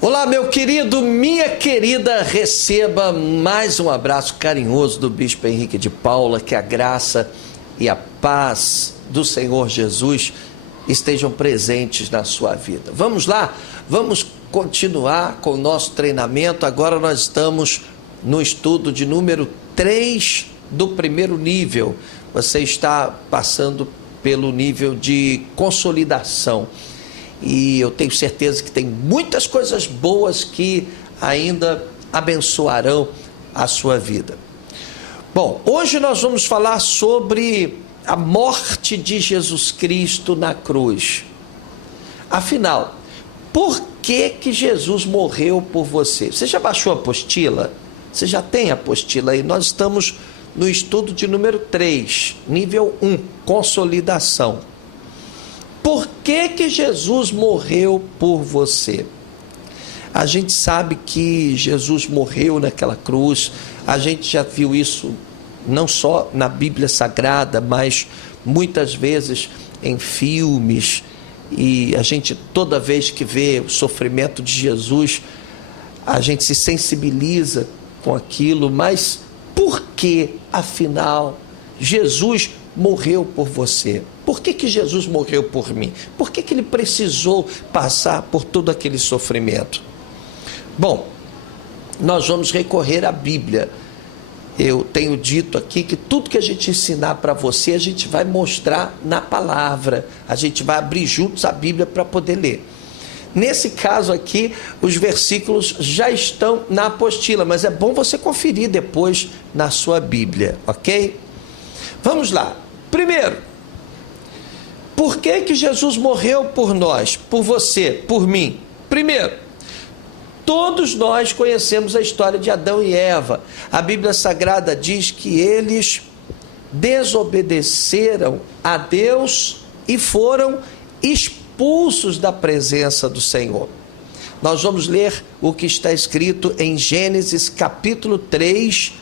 Olá, meu querido, minha querida, receba mais um abraço carinhoso do Bispo Henrique de Paula, que a graça e a paz do Senhor Jesus estejam presentes na sua vida. Vamos lá, vamos continuar com o nosso treinamento. Agora nós estamos no estudo de número 3 do primeiro nível. Você está passando pelo nível de consolidação. E eu tenho certeza que tem muitas coisas boas que ainda abençoarão a sua vida. Bom, hoje nós vamos falar sobre a morte de Jesus Cristo na cruz. Afinal, por que Jesus morreu por você? Você já baixou a apostila? Você já tem a apostila aí? Nós estamos no estudo de número 3, nível 1, consolidação. Por que Jesus morreu por você? A gente sabe que Jesus morreu naquela cruz, a gente já viu isso não só na Bíblia Sagrada, mas muitas vezes em filmes, e a gente toda vez que vê o sofrimento de Jesus, a gente se sensibiliza com aquilo, mas por que, afinal, Jesus morreu por você? Por que Jesus morreu por mim? Por que ele precisou passar por todo aquele sofrimento? Bom, nós vamos recorrer à Bíblia. Eu tenho dito aqui que tudo que a gente ensinar para você, a gente vai mostrar na palavra. A gente vai abrir juntos a Bíblia para poder ler. Nesse caso aqui, os versículos já estão na apostila, mas é bom você conferir depois na sua Bíblia, ok? Vamos lá. Primeiro, por que Jesus morreu por nós, por você, por mim? Primeiro, todos nós conhecemos a história de Adão e Eva. A Bíblia Sagrada diz que eles desobedeceram a Deus e foram expulsos da presença do Senhor. Nós vamos ler o que está escrito em Gênesis capítulo 3,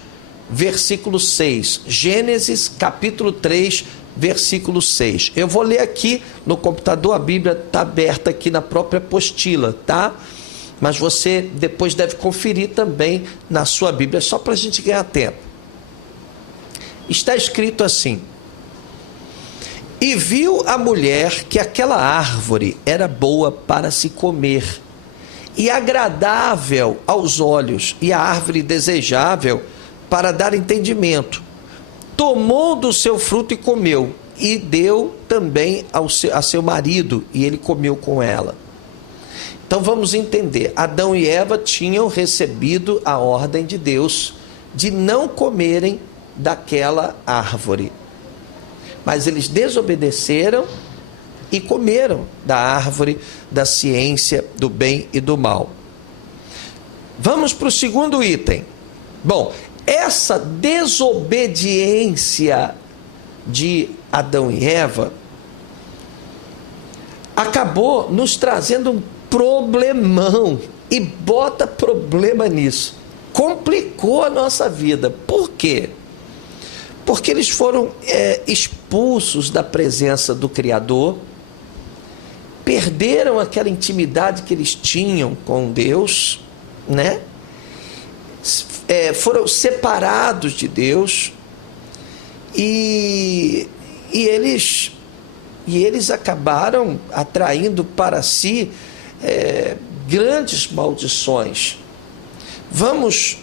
versículo 6. Gênesis capítulo 3, versículo 6. Eu vou ler aqui no computador, a Bíblia está aberta aqui na própria apostila, tá? Mas você depois deve conferir também na sua Bíblia, só para a gente ganhar tempo. Está escrito assim: e viu a mulher que aquela árvore era boa para se comer, e agradável aos olhos, e a árvore desejável para dar entendimento. Tomou do seu fruto e comeu, e deu também a seu marido, e ele comeu com ela. Então vamos entender, Adão e Eva tinham recebido a ordem de Deus de não comerem daquela árvore, mas eles desobedeceram e comeram da árvore da ciência do bem e do mal. Vamos para o segundo item. Bom, essa desobediência de Adão e Eva acabou nos trazendo um problemão, e bota problema nisso, complicou a nossa vida. Por quê? Porque eles foram expulsos da presença do Criador, perderam aquela intimidade que eles tinham com Deus, né? Foram separados de Deus, e eles acabaram atraindo para si grandes maldições. Vamos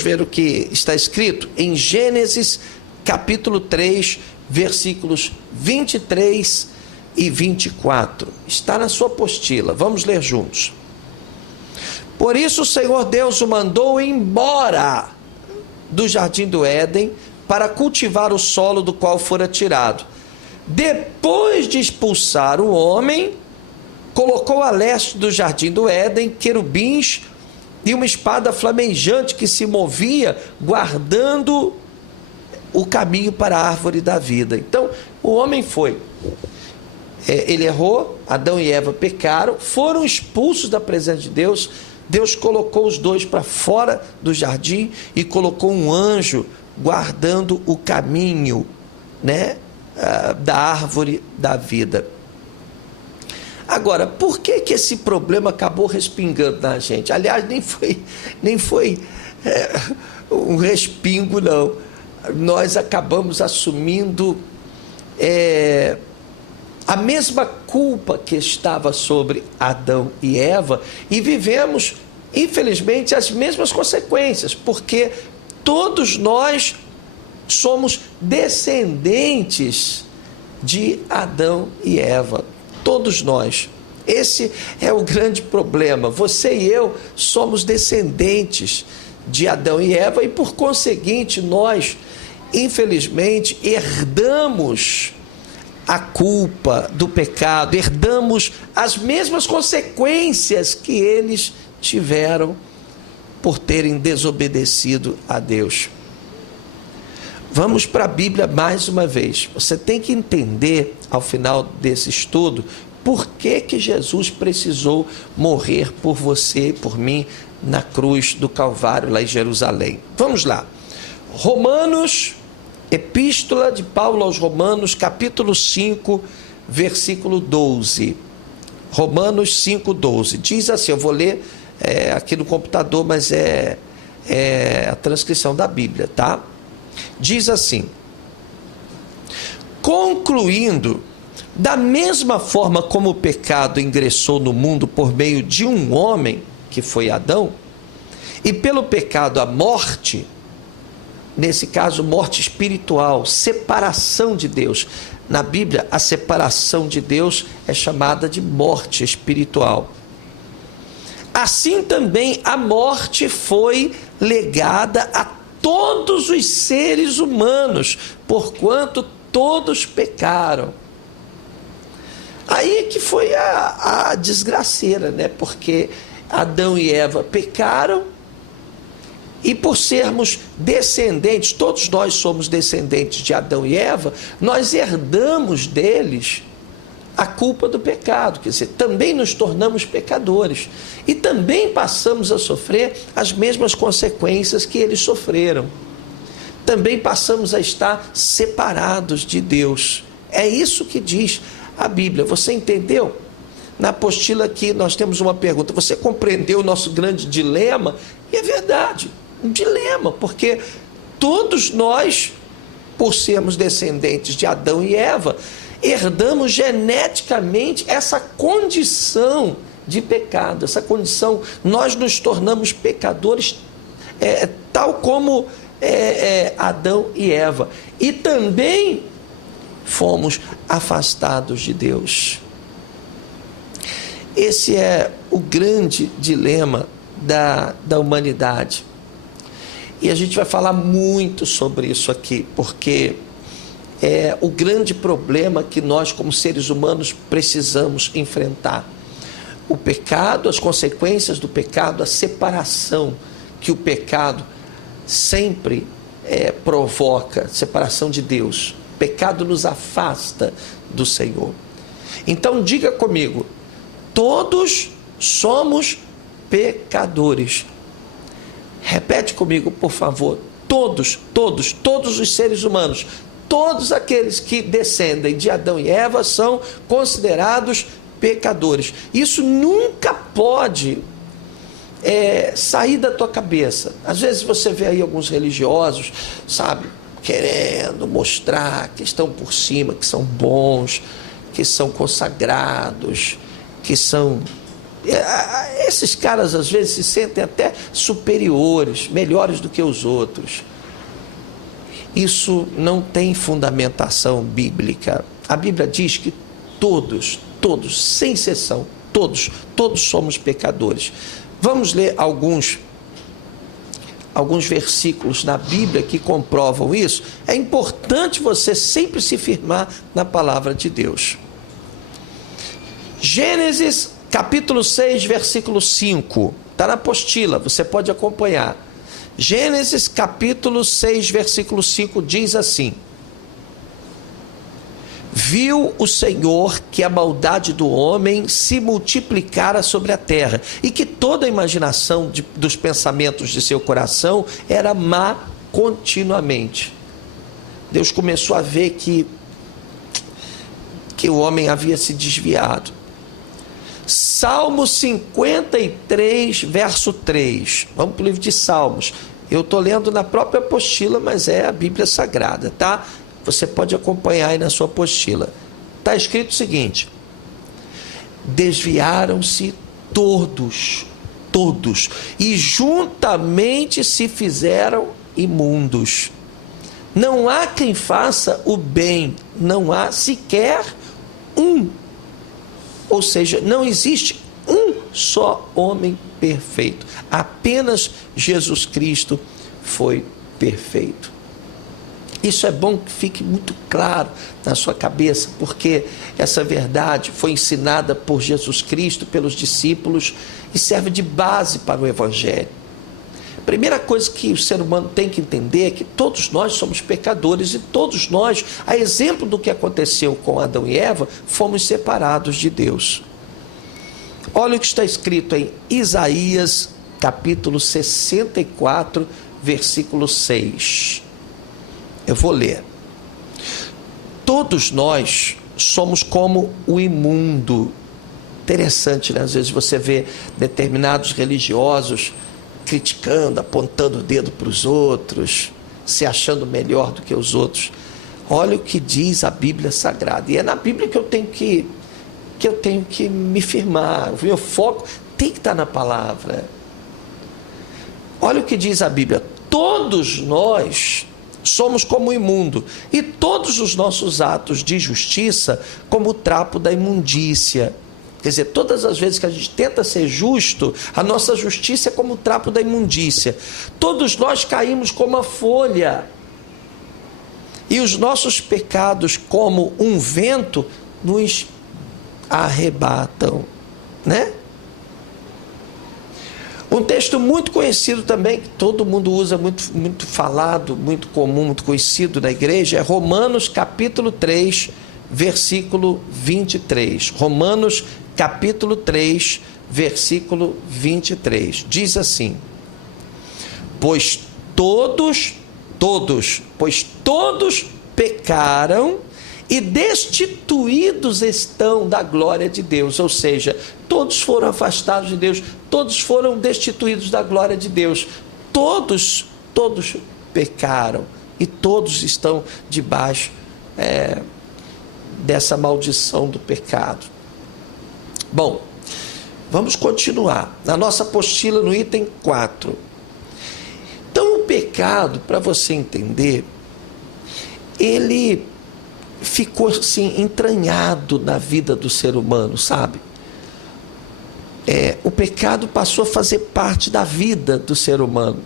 ver o que está escrito em Gênesis capítulo 3, versículos 23 e 24. Está na sua apostila, vamos ler juntos. Por isso o Senhor Deus o mandou embora do jardim do Éden para cultivar o solo do qual fora tirado. Depois de expulsar o homem, colocou a leste do jardim do Éden querubins e uma espada flamejante que se movia, guardando o caminho para a árvore da vida. Então, o homem ele errou, Adão e Eva pecaram, foram expulsos da presença de Deus. Deus colocou os dois para fora do jardim e colocou um anjo guardando o caminho, né, da árvore da vida. Agora, por que esse problema acabou respingando na gente? Aliás, nem foi um respingo, não. Nós acabamos assumindo a mesma culpa que estava sobre Adão e Eva e vivemos, infelizmente, as mesmas consequências, porque todos nós somos descendentes de Adão e Eva. Todos nós. Esse é o grande problema. Você e eu somos descendentes de Adão e Eva e, por conseguinte, nós, infelizmente, herdamos a culpa do pecado, herdamos as mesmas consequências que eles tiveram por terem desobedecido a Deus. Vamos para a Bíblia mais uma vez. Você tem que entender, ao final desse estudo, por que Jesus precisou morrer por você e por mim na cruz do Calvário, lá em Jerusalém. Vamos lá. Romanos, Epístola de Paulo aos Romanos, capítulo 5, versículo 12. Romanos 5, 12. Diz assim, eu vou ler aqui no computador, mas é a transcrição da Bíblia, tá? Diz assim: concluindo, da mesma forma como o pecado ingressou no mundo por meio de um homem, que foi Adão, e pelo pecado a morte, nesse caso morte espiritual, separação de Deus. Na Bíblia, a separação de Deus é chamada de morte espiritual. Assim também a morte foi legada a todos os seres humanos, porquanto todos pecaram. Aí que foi a desgraceira, né? Porque Adão e Eva pecaram, e por sermos descendentes, todos nós somos descendentes de Adão e Eva, nós herdamos deles a culpa do pecado, quer dizer, também nos tornamos pecadores e também passamos a sofrer as mesmas consequências que eles sofreram. Também passamos a estar separados de Deus. É isso que diz a Bíblia. Você entendeu? Na apostila aqui nós temos uma pergunta: você compreendeu o nosso grande dilema? E é verdade, um dilema, porque todos nós, por sermos descendentes de Adão e Eva, herdamos geneticamente essa condição de pecado, essa condição, nós nos tornamos pecadores, tal como Adão e Eva, e também fomos afastados de Deus. Esse é o grande dilema da humanidade, e a gente vai falar muito sobre isso aqui, porque é o grande problema que nós, como seres humanos, precisamos enfrentar. O pecado, as consequências do pecado, a separação que o pecado sempre provoca, separação de Deus. O pecado nos afasta do Senhor. Então diga comigo: todos somos pecadores. Repete comigo, por favor. Todos os seres humanos, todos aqueles que descendem de Adão e Eva são considerados pecadores. Isso nunca pode sair da tua cabeça. Às vezes você vê aí alguns religiosos, sabe, querendo mostrar que estão por cima, que são bons, que são consagrados, que são... Esses caras às vezes se sentem até superiores, melhores do que os outros. Isso não tem fundamentação bíblica. A Bíblia diz que todos, sem exceção, todos somos pecadores. Vamos ler alguns versículos na Bíblia que comprovam isso. É importante você sempre se firmar na palavra de Deus. Gênesis capítulo 6, versículo 5. Está na apostila, você pode acompanhar. Gênesis capítulo 6, versículo 5 diz assim: viu o Senhor que a maldade do homem se multiplicara sobre a terra, e que toda a imaginação dos pensamentos de seu coração era má continuamente. Deus começou a ver que o homem havia se desviado. Salmo 53, verso 3. Vamos para o livro de Salmos. Eu estou lendo na própria apostila, mas é a Bíblia Sagrada, tá? Você pode acompanhar aí na sua apostila. Está escrito o seguinte: desviaram-se todos, e juntamente se fizeram imundos. Não há quem faça o bem, não há sequer um. Ou seja, não existe um só homem perfeito. Apenas Jesus Cristo foi perfeito. Isso é bom que fique muito claro na sua cabeça, porque essa verdade foi ensinada por Jesus Cristo, pelos discípulos, e serve de base para o Evangelho. A primeira coisa que o ser humano tem que entender é que todos nós somos pecadores, e todos nós, a exemplo do que aconteceu com Adão e Eva, fomos separados de Deus. Olha o que está escrito em Isaías, capítulo 64, versículo 6. Eu vou ler. Todos nós somos como o imundo. Interessante, né? Às vezes você vê determinados religiosos criticando, apontando o dedo para os outros, se achando melhor do que os outros. Olha o que diz a Bíblia Sagrada. E é na Bíblia que eu tenho que me firmar. O meu foco tem que estar na palavra. Olha o que diz a Bíblia. Todos nós somos como o imundo, e todos os nossos atos de justiça como o trapo da imundícia. Quer dizer, todas as vezes que a gente tenta ser justo, a nossa justiça é como o trapo da imundícia. Todos nós caímos como a folha, e os nossos pecados, como um vento, nos arrebatam, né? Um texto muito conhecido também, que todo mundo usa, muito falado, muito comum, muito conhecido na igreja, é Romanos capítulo 3, versículo 23. Romanos capítulo 3, versículo 23. Diz assim: pois todos pecaram e destituídos estão da glória de Deus. Ou seja, todos foram afastados de Deus, todos foram destituídos da glória de Deus. Todos pecaram e todos estão debaixo dessa maldição do pecado. Bom, vamos continuar. Na nossa apostila, no item 4. Então, o pecado, para você entender, ele ficou assim entranhado na vida do ser humano, sabe? O pecado passou a fazer parte da vida do ser humano.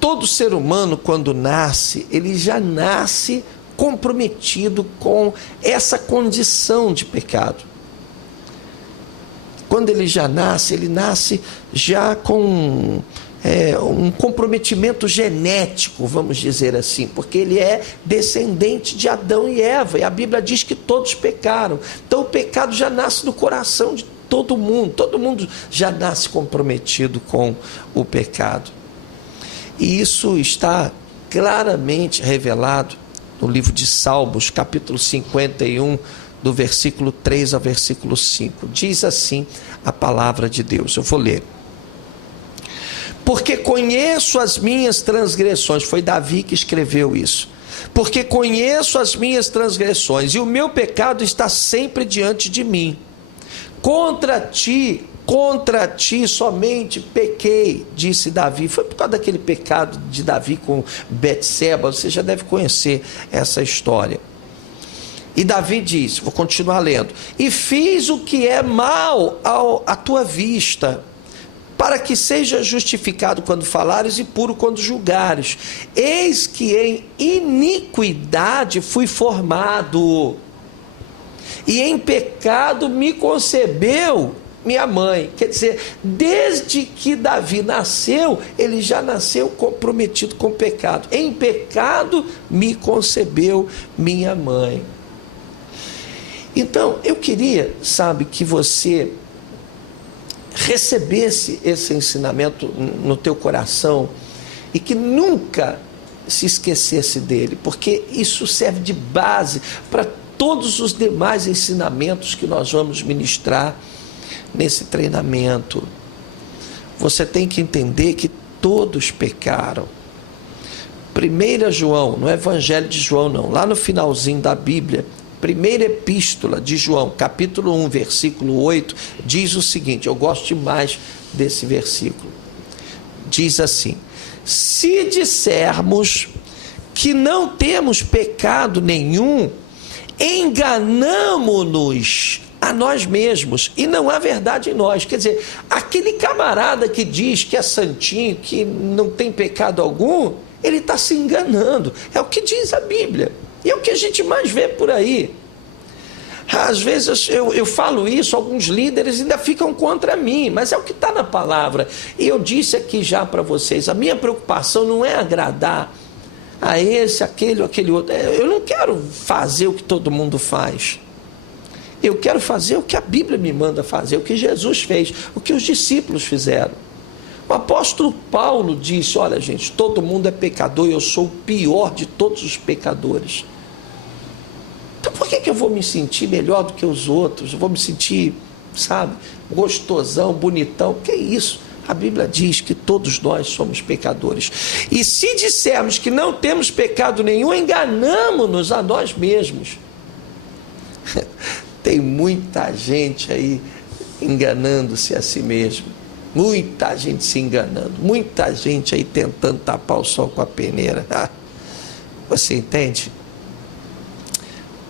Todo ser humano, quando nasce, ele já nasce comprometido com essa condição de pecado. Quando ele nasce já com um comprometimento genético, vamos dizer assim, porque ele é descendente de Adão e Eva, e a Bíblia diz que todos pecaram. Então o pecado já nasce no coração de todo mundo já nasce comprometido com o pecado. E isso está claramente revelado no livro de Salmos, capítulo 51, do versículo 3 ao versículo 5. Diz assim a palavra de Deus. Eu vou ler. Porque conheço as minhas transgressões. Foi Davi que escreveu isso. Porque conheço as minhas transgressões, e o meu pecado está sempre diante de mim. Contra ti somente pequei, disse Davi. Foi por causa daquele pecado de Davi com Betseba. Você já deve conhecer essa história. E Davi diz, vou continuar lendo: e fiz o que é mal à tua vista, para que seja justificado quando falares e puro quando julgares. Eis que em iniquidade fui formado, e em pecado me concebeu minha mãe. Quer dizer, desde que Davi nasceu, ele já nasceu comprometido com o pecado. Em pecado me concebeu minha mãe. Então, eu queria, que você recebesse esse ensinamento no teu coração e que nunca se esquecesse dele, porque isso serve de base para todos os demais ensinamentos que nós vamos ministrar nesse treinamento. Você tem que entender que todos pecaram. 1 João, no Evangelho de João não, lá no finalzinho da Bíblia, primeira epístola de João, capítulo 1, versículo 8, diz o seguinte, eu gosto demais desse versículo. Diz assim: se dissermos que não temos pecado nenhum, enganamo-nos a nós mesmos e não há verdade em nós. Quer dizer, aquele camarada que diz que é santinho, que não tem pecado algum, ele está se enganando. É o que diz a Bíblia e é o que a gente mais vê por aí. Às vezes eu falo isso, alguns líderes ainda ficam contra mim, mas é o que está na palavra. E eu disse aqui já para vocês, a minha preocupação não é agradar a esse, aquele ou aquele outro. Eu não quero fazer o que todo mundo faz. Eu quero fazer o que a Bíblia me manda fazer, o que Jesus fez, o que os discípulos fizeram. O apóstolo Paulo disse, olha gente, todo mundo é pecador e eu sou o pior de todos os pecadores. Então por que eu vou me sentir melhor do que os outros? Eu vou me sentir, sabe, gostosão, bonitão? Que é isso? A Bíblia diz que todos nós somos pecadores. E se dissermos que não temos pecado nenhum, enganamo-nos a nós mesmos. Tem muita gente aí enganando-se a si mesmo. Muita gente se enganando. Muita gente aí tentando tapar o sol com a peneira. Você entende?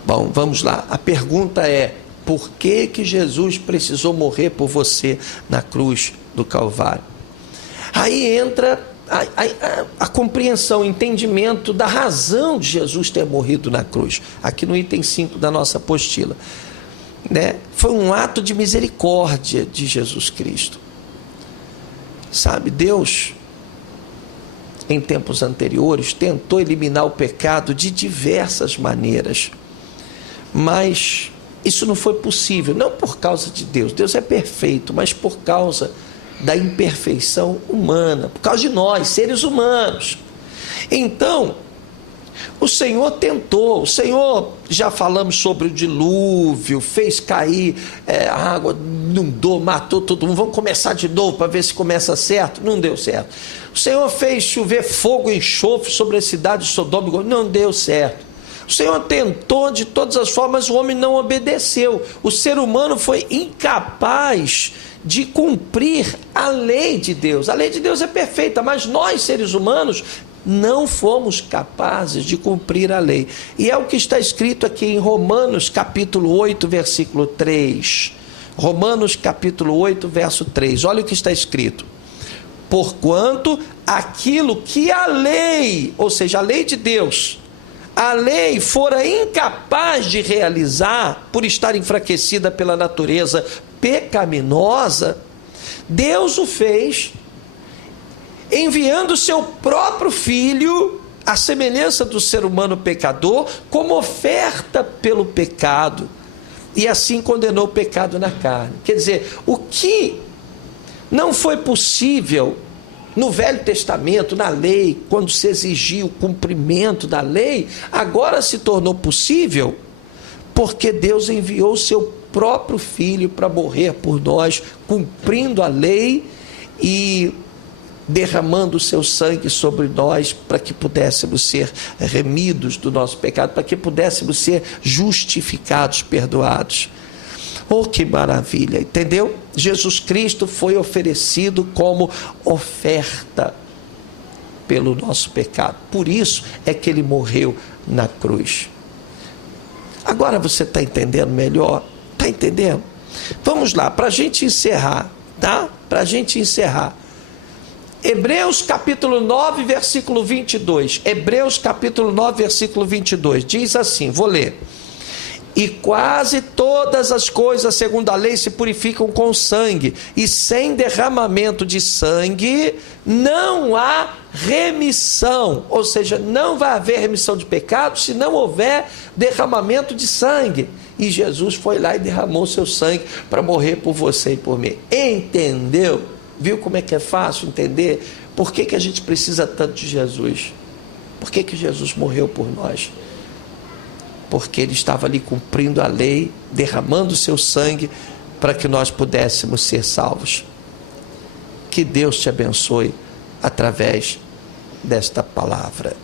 Bom, vamos lá. A pergunta é: por que Jesus precisou morrer por você na cruz do Calvário? Aí entra a compreensão, o entendimento da razão de Jesus ter morrido na cruz. Aqui no item 5 da nossa apostila. Né? Foi um ato de misericórdia de Jesus Cristo. Sabe, Deus, em tempos anteriores, tentou eliminar o pecado de diversas maneiras. Mas isso não foi possível, não por causa de Deus. Deus é perfeito, mas por causa da imperfeição humana, por causa de nós, seres humanos. Então, o Senhor tentou, o Senhor, já falamos sobre o dilúvio, fez cair a água, inundou, matou todo mundo, vamos começar de novo para ver se começa certo. Não deu certo. O Senhor fez chover fogo e enxofre sobre a cidade de Sodoma e Gomorra, não deu certo. O Senhor tentou de todas as formas, o homem não obedeceu. O ser humano foi incapaz de cumprir a lei de Deus. A lei de Deus é perfeita, mas nós, seres humanos, não fomos capazes de cumprir a lei. E é o que está escrito aqui em Romanos capítulo 8, versículo 3. Romanos capítulo 8, verso 3. Olha o que está escrito. Porquanto aquilo que a lei, ou seja, a lei de Deus, a lei fora incapaz de realizar, por estar enfraquecida pela natureza pecaminosa, Deus o fez, enviando o seu próprio Filho, à semelhança do ser humano pecador, como oferta pelo pecado, e assim condenou o pecado na carne. Quer dizer, o que não foi possível no Velho Testamento, na lei, quando se exigia o cumprimento da lei, agora se tornou possível, porque Deus enviou o seu próprio Filho para morrer por nós, cumprindo a lei e derramando o seu sangue sobre nós, para que pudéssemos ser remidos do nosso pecado, para que pudéssemos ser justificados, perdoados. Oh, que maravilha, entendeu? Jesus Cristo foi oferecido como oferta pelo nosso pecado. Por isso é que ele morreu na cruz. Agora você está entendendo melhor? Está entendendo? Vamos lá, para a gente encerrar, tá? Para a gente encerrar. Hebreus capítulo 9, versículo 22. Hebreus capítulo 9, versículo 22. Diz assim, vou ler. E quase todas as coisas segundo a lei se purificam com sangue, e sem derramamento de sangue não há remissão. Ou seja, não vai haver remissão de pecados se não houver derramamento de sangue. E Jesus foi lá e derramou seu sangue para morrer por você e por mim. Entendeu? Viu como é que é fácil entender? Por que a gente precisa tanto de Jesus? Por que Jesus morreu por nós? Porque ele estava ali cumprindo a lei, derramando o seu sangue para que nós pudéssemos ser salvos. Que Deus te abençoe através desta palavra.